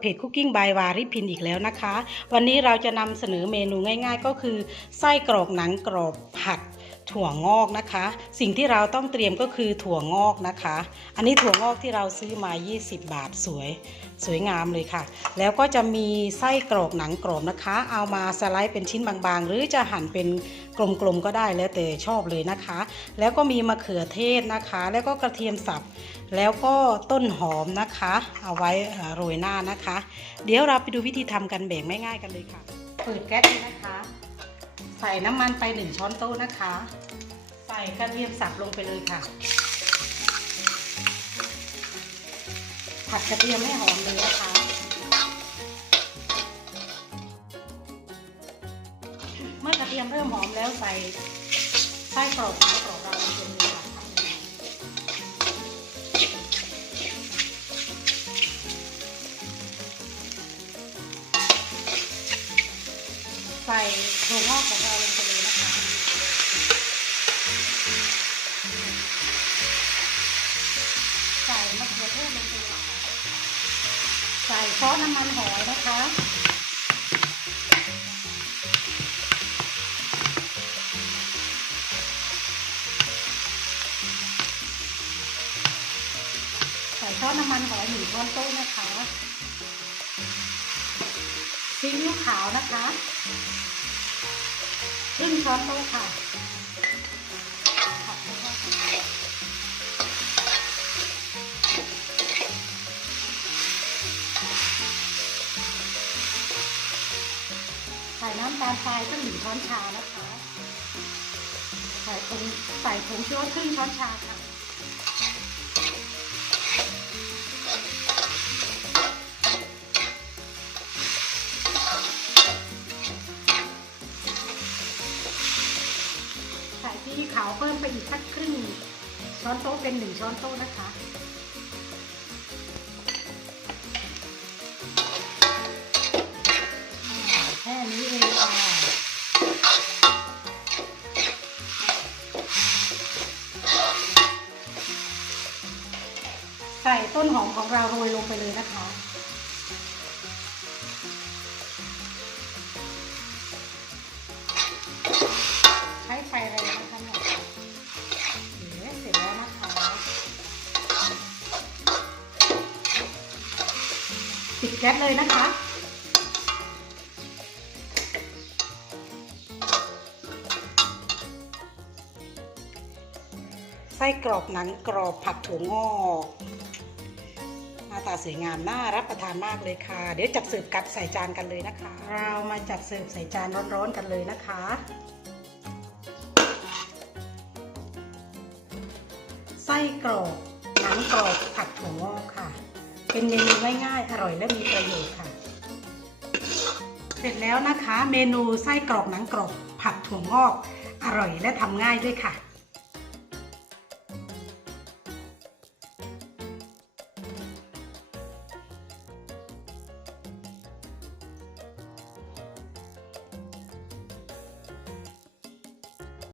เพจคุกกิ้งบายวาริพินอีกแล้วนะคะ วันนี้เราจะนำเสนอเมนูง่าย ๆ ก็คือไส้กรอกหนังกรอบผัด ถั่วงอกนะคะ สิ่งที่เราต้องเตรียมก็คือถั่วงอกนะคะ อันนี้ถั่วงอกที่เราซื้อมา 20 บาทสวย สวยงามเลยค่ะ แล้วก็จะมีไส้กรอกหนังกรอบนะคะ เอามาสไลด์เป็นชิ้นบางๆ หรือจะหั่นเป็นกลมๆก็ได้แล้วแต่ชอบเลยนะคะ แล้วก็มีมะเขือเทศนะคะ แล้วก็กระเทียมสับแล้วก็ต้นหอมนะคะ เอาไว้โรยหน้านะคะ เดี๋ยวเราไปดูวิธีทำกันแบบง่ายๆกันเลยค่ะเปิดแก๊สเลยนะคะ ส่น้ำมันไปหนึ่งช้อนโต๊ะนะคะ ใส่กระเทียมสับลงไปเลยค่ะ ผัดกระเทียมให้หอมเลยนะคะเมื่อกระเทียมเริ่มหอมแล้วใส่ไส้กรอกไส้กรอก ใส่ถั่วงอกของเราลงไปเลยนะคะใส่มะเขือเทศลงไปเลยค่ะใส่ซอสน้ำมันหอยนะคะใส่ซอสน้ำมันหอยหนึ่งช้อนโต๊ะนะคะซีอิ๊วขาวนะคะ ครึ่งช้อนโต๊ะค่ะให้เข้ากันใส่น้ำตาลทรายครึ่งหนึ่งช้อนชานะคะ ใส่ผงใส่ผงชูรสครึ่งช้อนชาค่ะ ซีอิ๊วขาวเพิ่มไปอีกสักครึ่งช้อนโต๊ะเป็นหนึ่งช้อนโต๊ะนะคะ แค่นี้เองค่ะใส่ต้นหอมของเราโรยลงไปเลยนะคะ ปิดแก๊สเลยนะคะ ไส้กรอกหนังกรอบผัดถั่วงอกหน้าตาสวยงามน่ารับประทานมากเลยค่ะ เดี๋ยวจัดเสิร์ฟกัดใส่จานกันเลยนะคะ เรามาจัดเสิร์ฟใส่จานร้อนๆกันเลยนะคะไส้กรอกหนังกรอบผัดถั่วงอกค่ะ เป็นเมนูง่ายๆ อร่อยและมีประโยชน์ค่ะ เสร็จแล้วนะคะ เมนูไส้กรอกหนังกรอบผัดถั่วงอก อร่อยและทำง่ายด้วยค่ะ